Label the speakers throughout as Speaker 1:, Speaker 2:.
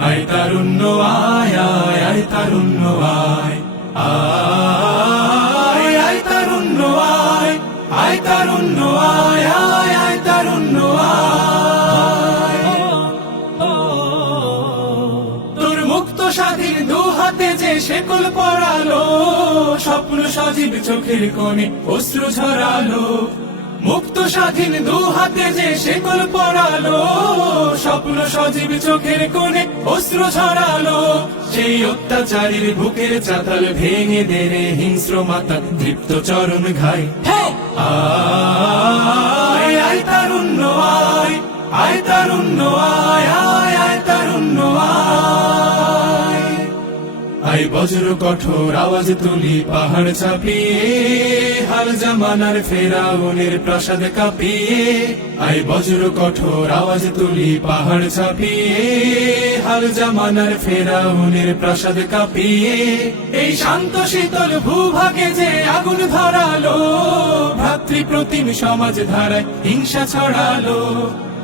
Speaker 1: আয় তারুণ্য, আয় আয় আয় তারুণ্য, আয়। আয় আয় তারুণ্য, আয়। আয় তারুণ্য, আয় আয় আয় তারুণ্য, আয়। তোর মুক্ত স্বাধীন দু হাতে যে শেকল পড়ালো স্বপ্ন সজীব চোখের কোণে অশ্রু ঝরালো। মুক্ত স্বাধীন দু হাতে যে শেকল পড়ালো স্বপ্ন সজীব চোখের কোণে অস্ত্র ছড়ালো, সেই অত্যাচারীর বুকের চাতাল ভেঙে দেরে হিংস্র মাতা তৃপ্ত চরণ ঘাই আয় আই বজ্র কঠোর আওয়াজ তুলি পাহাড় চাপিয়ে হাল জামানার ফেরাউনের প্রাসাদ কাঁপিয়ে, আই বজ্র কঠোর আওয়াজ তুলি পাহাড় চাপিয়ে হাল জামানার ফেরাউনের প্রাসাদ কাঁপিয়ে, এই শান্ত শীতল ভূভাগে যে আগুন ধরালো ভ্রাতৃ প্রতিম সমাজ ধারায় হিংসা ছড়ালো।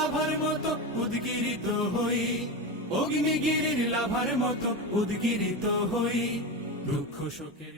Speaker 1: লাভার মতো উদ্গিরিত হই। অগ্নিগিরির লাভার মতো উদ্গিরিত হই। দুঃখ শোকের